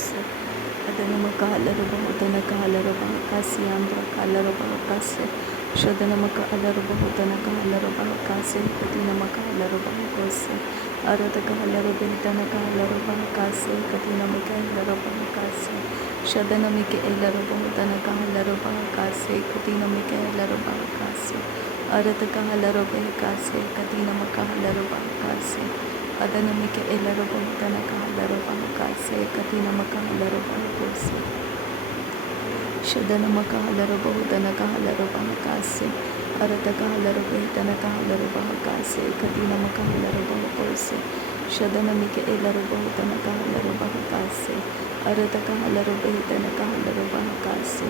kose. Adana maka alaru bahutana ka alaru bahakasi andra ka alaru bahakase. Shadana maka alaru bahutana ka alaru bahakase. Katina maka alaru bahakose. Arata ka alaru behitana ka alaru bahakase. Katina maka alaru bahakase. Shadana mika alaru bahutana ka alaru bahakase. Katina mika alaru bahakase. Arata ka alaru bahakase. Katina maka alaru bahakase. Adana mika alaru bahutana ka alaru bahakase. Katina maka alaru bahakose. Shadana maka alaru bahutana ka alaru bahakase. Arata ka alaru behitana ka alaru bahakase. Katina maka alaru bahakose. Shadana mika alaru bahutana ka alaru bahakase. Arata ka alaru behitana ka alaru bahakase.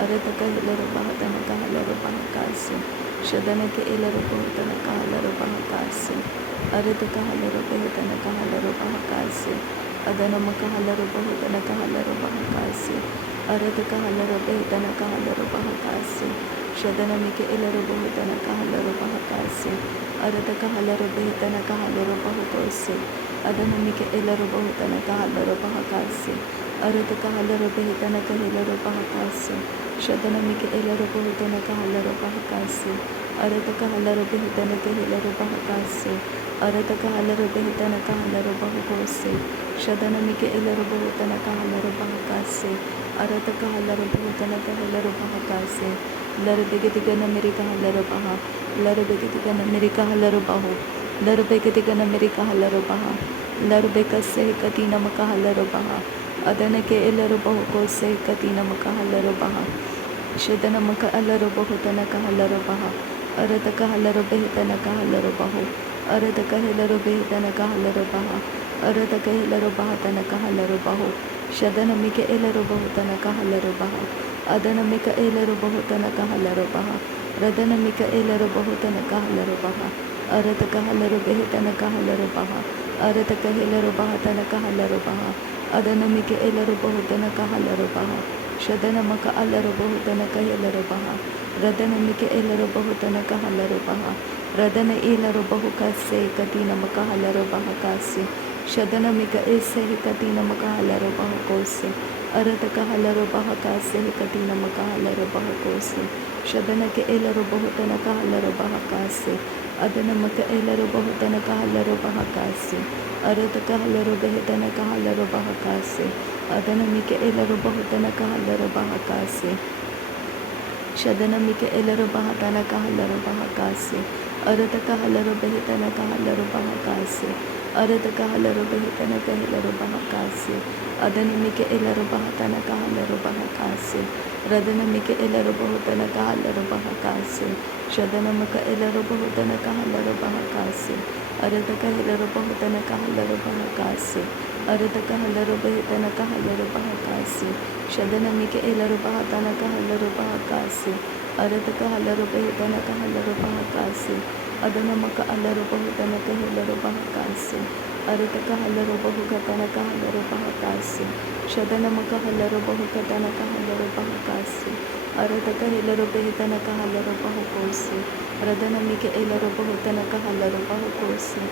Arata ka alaru bahutana ka alaru bahakase. Shadana ke alaru bahutana ka alaru bahakase. Arata ka alaru behitana ka alaru bahakase. Adana maka alaru bahutana ka alaru bahakase. Arata ka alaru behitana ka alaru bahakase. Shadana mika alaru bahutana ka alaru bahakase. Arata ka alaru behitana ka alaru bahakose. Adana mika alaru bahutana ka alaru bahakase. Arata ka alaru behitana ka alaru bahakase. Shadana mika alaru bahutana ka alaru bahakase. Arata ka alaru behitana ka alaru bahakase. Arata ka alaru behitana ka alaru bahakose. Shadana mika alaru bahutana ka alaru bahakase. Arata ka alaru bahutana ka alaru bahakase. Lar begetiga na meri ka alaru baha. Lar begetiga na meri ka alaru bahu. Lar begetiga na meri ka alaru baha. Lar bekase katina maka alaru baha. Adana ke alaru bahu ko se katina maka alaru baha. Shadana maka alaru bahutana ka alaru baha. Arata ka alaru behitana ka alaru bahu. Arata ka alaru behitana ka alaru baha. Arata ka alaru bahatana ka alaru bahu. Shadana mika alaru bahutana ka alaru baha. Adana mika alaru bahutana ka alaru baha. Radana mika alaru bahutana ka alaru baha. Arata ka alaru behitana ka alaru baha. Arata ka alaru bahatana ka alaru baha. Adana mika alaru bahutana ka alaru baha. Shadana maka alaru bahutana ka alaru baha. Radana mika alaru bahutana ka alaru baha. Radana ilaru bahukase katina maka alaru bahakase. Shadana mika ese katina maka alaru bahakose. Arata ka alaru bahakase katina maka alaru bahakose. Shadana ke ilaru bahutana ka alaru bahakase. Adana maka ilaru bahutana ka alaru bahakase. Arata ka alaru behitana ka alaru bahakase. Adana mika ilaru bahutana ka alaru bahakase. Shadana mika ilaru bahatana ka alaru bahakase. Arata ka alaru behitana ka alaru bahakase. Arata ka alaru behitana ka alaru bahakase. Adana mika ilaru bahatana ka alaru bahakase. Radana mika ilaru bahutana ka alaru bahakase. Shadana maka ilaru bahutana ka alaru bahakase. Arata ka ilaru bahutana ka alaru bahakase. Arata ka alaru behitana ka alaru bahakase. Shadana mika ilaru bahatana ka alaru bahakase. Arata ka alaru behitana ka alaru bahakase. Adana maka alaru bahutana ka alaru bahakase. Arata ka alaru bahukatana ka alaru bahakase. Shadana maka alaru bahukatana ka alaru bahakase. Arata ka alaru behitana ka alaru bahakose. Radana mika ilaru bahutana ka alaru bahakose.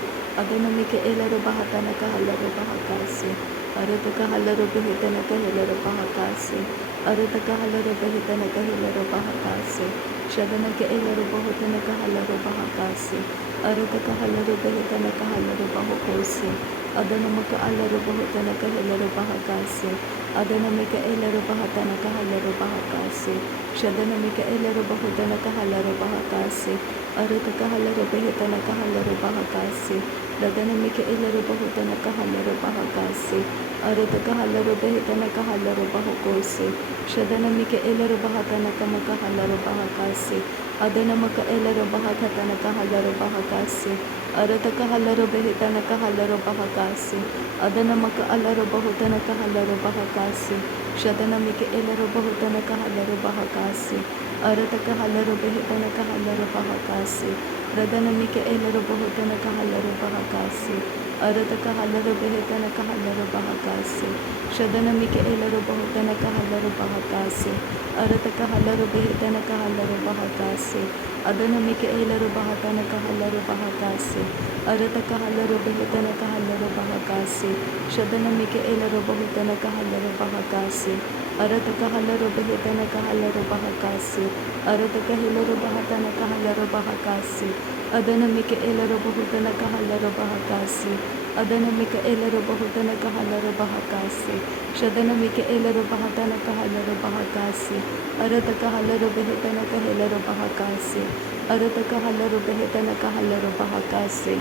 Adana mika ilaru bahatana ka alaru bahakase. Arata ka alaru behitana ka alaru bahakase. Arata ka alaru behitana ka alaru bahakase. Shadana ka ilaru bahutana ka alaru bahakase. Arata ka alaru behitana ka alaru bahakose. Adana maka alaru bahutana ka alaru bahakase. Adana mika ilaru bahatana ka alaru bahakase. Shadana mika ilaru bahutana ka alaru bahakase. Arata ka alaru behitana ka alaru bahakase. Radana mika ilaru bahutana ka alaru bahakase. Arata ka alaru behitana ka alaru bahakose. Shadana mika ilaru bahatana ka maka alaru bahakase. Adana maka ilaru bahatana ka alaru bahakase. Arata ka alaru behitana ka alaru bahakase. Adana maka alaru bahutana ka alaru bahakase. Shadana mika ilaru bahutana ka alaru bahakase. Arata ka alaru behitana ka alaru bahakase. Radana mika ilaru bahutana ka alaru bahakase. Arata ka alaru behitana ka alaru bahakase. Shadanamike elaro bahutana kahalaro bahakase. Arataka halaro behitana kahalaro bahakase. Adanamike elaro bahatana kahalaro bahakase. Arataka halaro behitana kahalaro bahakase. Shadanamike elaro bahutana kahalaro bahakase. Arataka halaro behitana kahalaro bahakase. Arataka hilaro bahatana kahalaro bahakase. Adanamike elaro bahutana kahalaro bahakase. Adanamike elaro bahutana kahalaro bahakase. Shadanamike elaro bahatana kahalaro bahakase. Arataka halaro behitana kahalaro bahakase. Arataka halaro behitana kahalaro bahakase.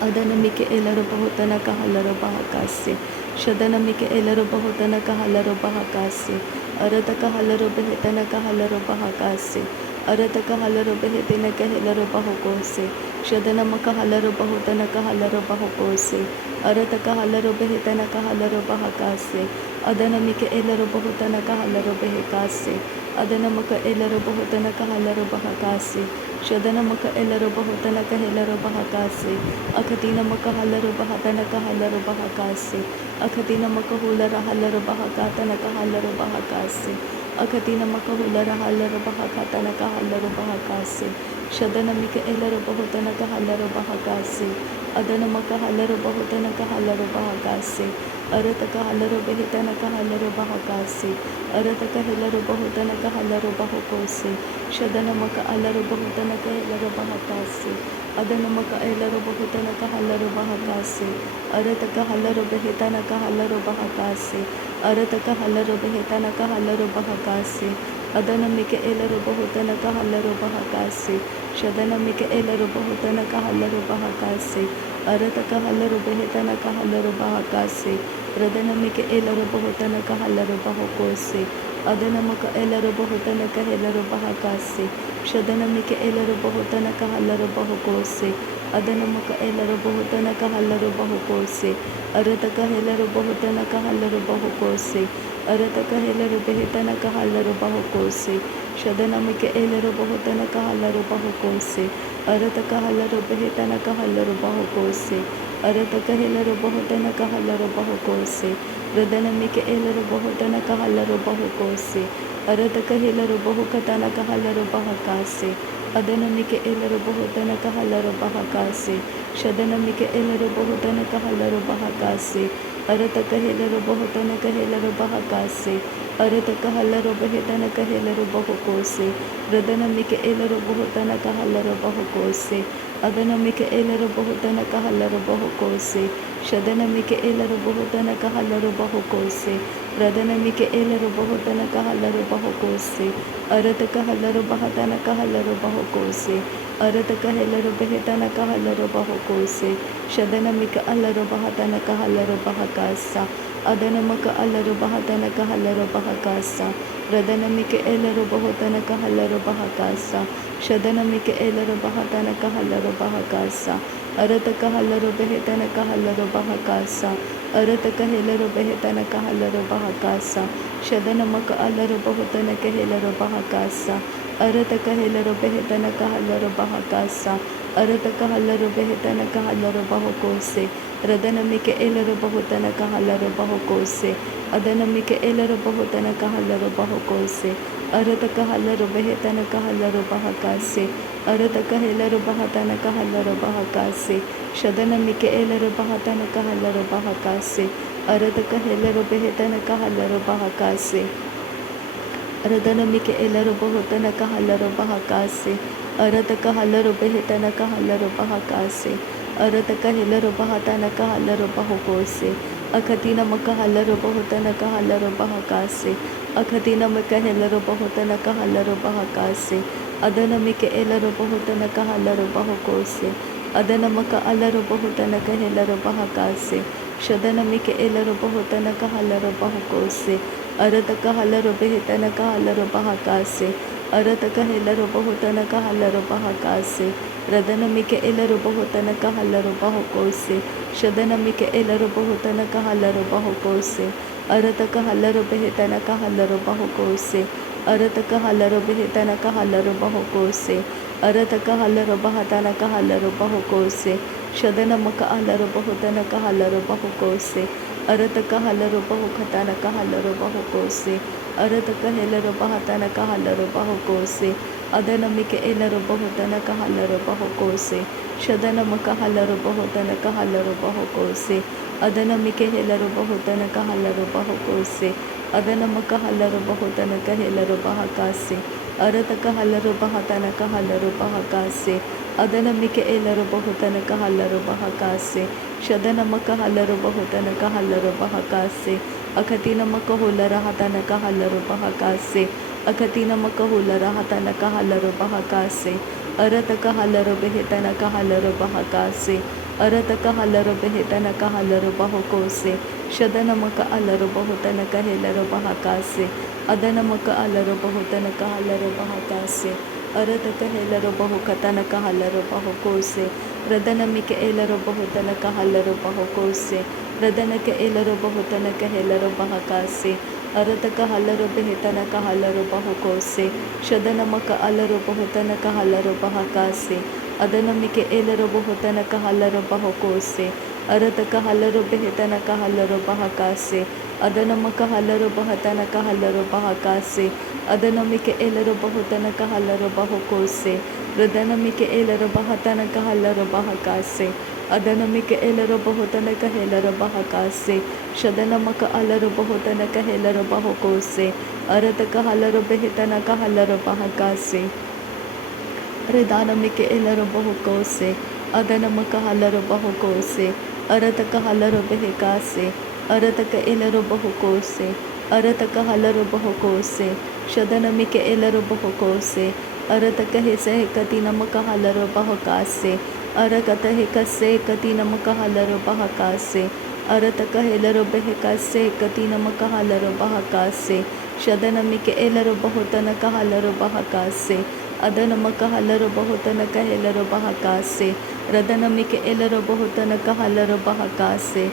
Adanamike elaro bahutana kahalaro bahakase. Shadanamike elaro bahutana kahalaro bahakase. Arataka halaro behitana kahalaro bahakase. Arataka halaro behitana kahalaro bahakose. Shadanamaka halaro bahutana kahalaro bahakose. Arataka halaro behitana kahalaro bahakase. Adanamike elaro bahutana kahalaro behikase. Adanamaka elaro bahutana kahalaro bahakase. Shadanamaka elaro bahutana kahalaro bahakase. Akatina maka halaro bahatana kahalaro bahakase. Akatina maka hulara halaro bahakatana kahalaro bahakase. Akatina maka hulara halaro bahakatana kahalaro bahakase. Shadanamika elaro bahutana kahalaro bahakase. Adanamaka halaro bahutana kahalaro bahakase. Arataka halaro behitana kahalaro bahakase. Arataka hilaro bahutana kahalaro bahakose. Shadanamaka alaro bahutana kahalaro bahakase. Adanamaka elaro bahutana kahalaro bahakase. Arataka halaro behitana kahalaro bahakase. Arataka halaro behitana kahalaro bahakase. Adanamika elaro bahutana kahalaro bahakase. Shadanamika elaro bahutana kahalaro bahakase. Arataka halaro behitana kahalaro bahakase. Radanamika elaro bahutana kahalaro bahakose. Adanamaka elaro bahutana kahalaro bahakase. Shadanamika elaro bahutana kahalaro bahakose. Adanamaka elaro bahutana kahalaro bahakose. Arataka helaro bahutana kahalaro bahakose. Arataka helaro behitana kahalaro bahakose. Shadanamika elaro bahutana kahalaro bahakose. Arataka halaro behitana kahalaro bahakose. Arataka helaro bahutana kahalaro bahakose. Radanamika elaro bahutana kahalaro bahakose. Arataka helaro bahukatana kahalaro bahakase. Adanamika elaro bahutana kahalaro bahakase. Shadanamika elaro bahutana kahalaro bahakase. Arataka helaro bahutana kahalaro bahakase. Arataka halaro behitana kahalaro bahakose. Radanamika elaro bahutana kahalaro bahakose. Adanamika elaro bahutana kahalaro bahakose. Shadanamika elaro bahutana kahalaro bahakose. Radanamika elaro bahutana kahalaro bahakose. Arataka halaro bahatana kahalaro bahakose. Arataka helaro behitana kahalaro bahakose. Shadanamika alaro bahatana kahalaro bahakasa. Adanamaka alaro bahatana kahalaro bahakasa. Radanamika elaro bahutana kahalaro bahakasa. Shadanamika elaro bahatana kahalaro bahakasa. Arataka halaro behitana kahalaro bahakasa. Arataka helaro behitana kahalaro bahakasa. Shadanamaka alaro bahutana kahalaro bahakasa. Arataka helaro behitana kahalaro bahakasa. Arataka halaro behitana kahalaro bahakose. Radanamika elaro bahutana kahalaro bahakose. Adanamika elaro bahutana kahalaro bahakose. Arataka halaro behitana kahalaro bahakase. Arataka helaro bahatana kahalaro bahakase. Shadanamika elaro bahatana kahalaro bahakase. Arataka helaro behitana kahalaro bahakase. Radanamika elaro bahutana kahalaro bahakase. Arataka halaro behitana kahalaro bahakase. Arataka helaro bahatana kahalaro bahakose. Akatina maka halaro bahutana kahalaro bahakase. Akatina maka helaro bahutana kahalaro bahakase. Adanamika elaro bahutana kahalaro bahakose. Adanamaka alaro bahutana kahalaro bahakase. Shadanamika elaro bahutana kahalaro bahakose. Arataka halaro behitana kahalaro bahakase. Arataka helaro bahutana kahalaro bahakase. Radanamika elaro bahutana kahalaro bahakose. Shadanamika elaro bahutana kahalaro bahakose. Arataka halaro behitana kahalaro bahakose. Arataka halaro behitana kahalaro bahakose. Arataka halaro bahatana kahalaro bahakose. Shadanamaka alaro bahutana kahalaro bahakose. अरत कहलरो बहु खतन कहलरो बहु कोसे अरत कहलरो बहतन कहलरो बहु कोसे अदनमिक एलरो बहुतन कहलरो बहु कोसे शदनम कहलरो बहुतन कहलरो बहु कोसे अदनमिक हेलरो बहुतन कहलरो बहु कोसे अदनम कहलरो बहुतन कहलरो बहकासे अरत कहलरो बहतन कहलरो बहकासे अदनमिक एलरो बहुतन कहलरो बहकासे शदनम कहलरो बहुतन कहलरो बहकासे अखतिनम कहुलर हतन कहलरो बहकासे अखतिनम कहुलर हतन कहलरो बहकासे अरत कहलरो बेहतन कहलरो बहकासे अरत कहलरो बेहतन कहलरो बहकोसे शदनम कहलरो बहुतन कहलरो बहकासे अदनम कहलरो बहुतन कहलरो बहकासे अरत कहलरो बहुकतन कहलरो बहकोसे रदनमिक एलरो बहुतन कहलरो बहकोसे रदनक एलरो बहुतन कहलरो बहकासे अरत कहलरो बेहतन कहलरो बहकोसे शदनम कहलरो बहुतन कहलरो बहकासे अदनमिक एलरो बहुतन कहलरो बहकोसे अरत कहलरो बेहतन कहलरो बहकासे अदनम कहलरो बहतन कहलरो बहकासे अदनमिक एलरो बहुतन कहलरो बहकोसे रदनमिक एलरो बहतन कहलरो बहकासे अदनमिक एलरो बहुतन कहलरो बहकासे शदनम कहलरो बहुतन कहलरो बहकोसे अरत कहलरो बेहतन कहलरो बहकासे रिदानमिक एलरो बहकोसे अदनम कहलरो बहकोसे अरत कहलरो बेहकासे अरत एलरो बहकोसे अरत कहलरो बहकोसे शदनमिक एलरो बहकोसे अरत कहे सह कति नम कहलरो बहकासे अरकत हे कसे कति नम कहलरो बहकासे अरत कहलरो बहकासे कति नम कहलरो बहकासे शदनमिक एलरो बहुतन कहलरो बहकासे अदनम कहलरो बहुतन कहलरो बहकासे रदनमिक एलरो बहुतन कहलरो बहकासे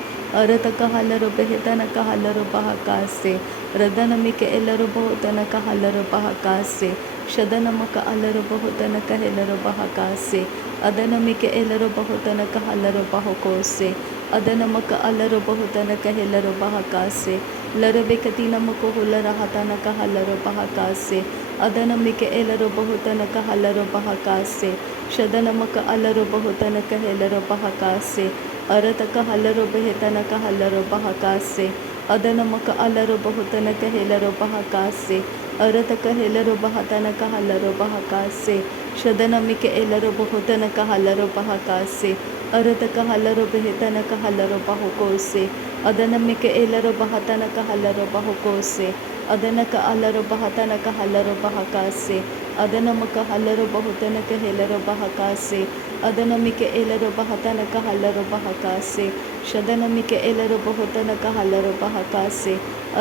अरत कहलरो बेहतन कहलरो बहकासे रदनमिक एलरो बहुतन कहलरो बहकासे शदनम कहलरो बहुतन कहलरो बहकासे अदनमिक एलरो बहुतन कहलरो बहकोसे अदनम कहलरो बहुतन कहलरो बहकासे लरबे कतिनम कोहुलर हतन कहलरो बहकासे अदनमिक एलरो बहुतन कहलरो बहकासे शदनम कहलरो बहुतन कहलरो बहकासे अरत कहलरो बेहतन कहलरो बहकासे अदनम कहलरो बहुतन कहलरो बहकासे अरत कहलरो बहतन कहलरो बहकासे शदनमिक एलरो बहुतन कहलरो बहकासे अरत कहलरो बेहतन कहलरो बहकोसे अदनमिक एलरो बहतन कहलरो बहकोसे अदन कहलरो बहतन कहलरो बहकासे अदनम कहलरो बहुतन कहलरो बहकासे अदनमिक एलरो बहतन कहलरो बहकासे शदनमिक एलरो बहुतन कहलरो बहकासे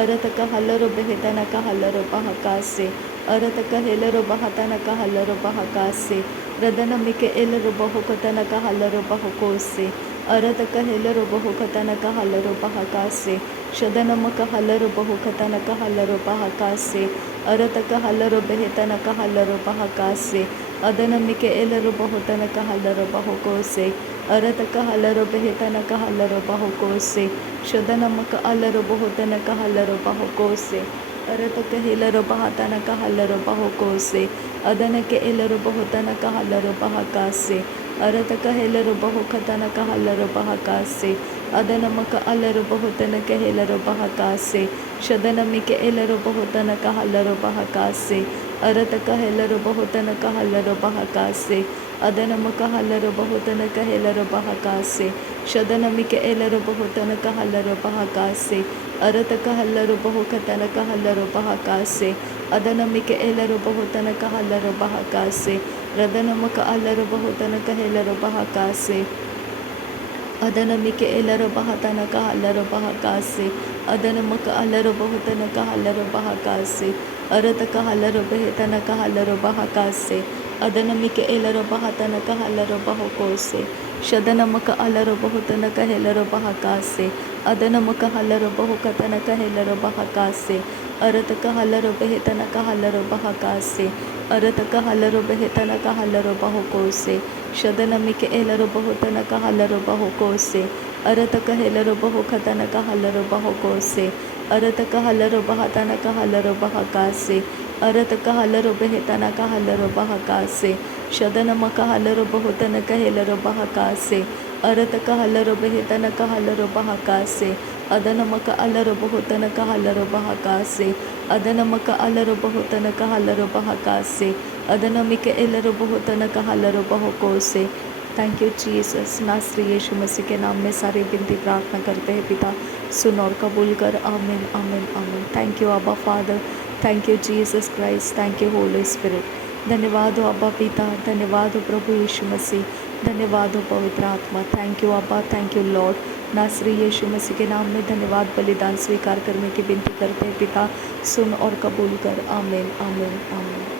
अरत कहलरो बेहतन कहलरो बहकासे अरत कहलरो बहतन कहलरो बहकासे रदनमिक एलरो बहुकतन कहलरो बहकोसे अरत कहलरो बहुकतन कहलरो बहकासे शदनम कहलरो बहुकतन कहलरो बहकासे अरत कहलरो बेहतन कहलरो बहकासे अदनमिक एलरो बहुतन कहलरो बहकोसे अरत कहलरो बेहतन कहलरो बहकोसे शदनम कहलरो बहुतन कहलरो बहकोसे अरत कहलरो बहतन कहलरो बहकोसे अदन के एलरो बहुतन कहलरो बहकासे अरत कहलरो बहुकतन कहलरो बहकासे अदनम कहलरो बहुतन कहलरो बहकासे शदनमिक एलरो बहुतन कहलरो बहकासे अरत कहलरो बहुतन कहलरो बहकासे अदनम कहलरो बहुतन कहलरो बहकासे शदनमिक एलरो बहुतन कहलरो बहकासे अरत कहलरो बहुकतन कहलरो बहकासे अदनमिक एलरो बहुतन कहलरो बहकासे रदनम कहलरो बहुतन कहलरो बहकासे अदनमिक एलरो बहतन कहलरो बहकासे अदनम कहलरो बहुतन कहलरो बहकासे अरत कहलरो बेहतन कहलरो बहकासे अदनमिक एलरो बहतन कहलरो बहकोसे शदनम कहलरो बहुतन कहलरो बहकासे अदनम कहलरो बहुकतन कहलरो बहकासे अरत कहलरो बेहतन कहलरो बहकासे अरत कहलरो बेहतन कहलरो बहकोसे शदनमिक एलरो बहुतन कहलरो बहकोसे अरत कहलरो बहु खतन कहलरो बहु को से अरत कहलरो बहतन कहलरो बहका से अरत कहलरो बेहतन कहलरो बहका से शदन मकहलरो बहुतन कहलरो बहका से अरत कहलरो बेहतन कहलरो बहका से अदन मक अलरो बहुतन कहलरो बहका से अदन मक अलरो बहुतन कहलरो बहका से अदन मिक एलरो बहुतन कहलरो बहको से। Thank you Jesus. नासरी यीशु मसीह के नाम में सारी विनती प्रार्थना करते हैं पिता, सुन और कबूल कर। आमीन आमीन आमीन। थैंक यू अब्बा father, thank you Jesus Christ, thank you Holi spirit. धन्यवाद हो अब्बा पिता, धन्यवाद हो प्रभु यीशु मसीह, धन्यवाद हो पवित्र आत्मा। थैंक यू अब्बा, थैंक यू लॉर्ड। नासरी यीशु मसीह के नाम में धन्यवाद बलिदान स्वीकार करने की विनती करते हैं पिता, सुन और कबूल कर। आमीन आमीन आमीन।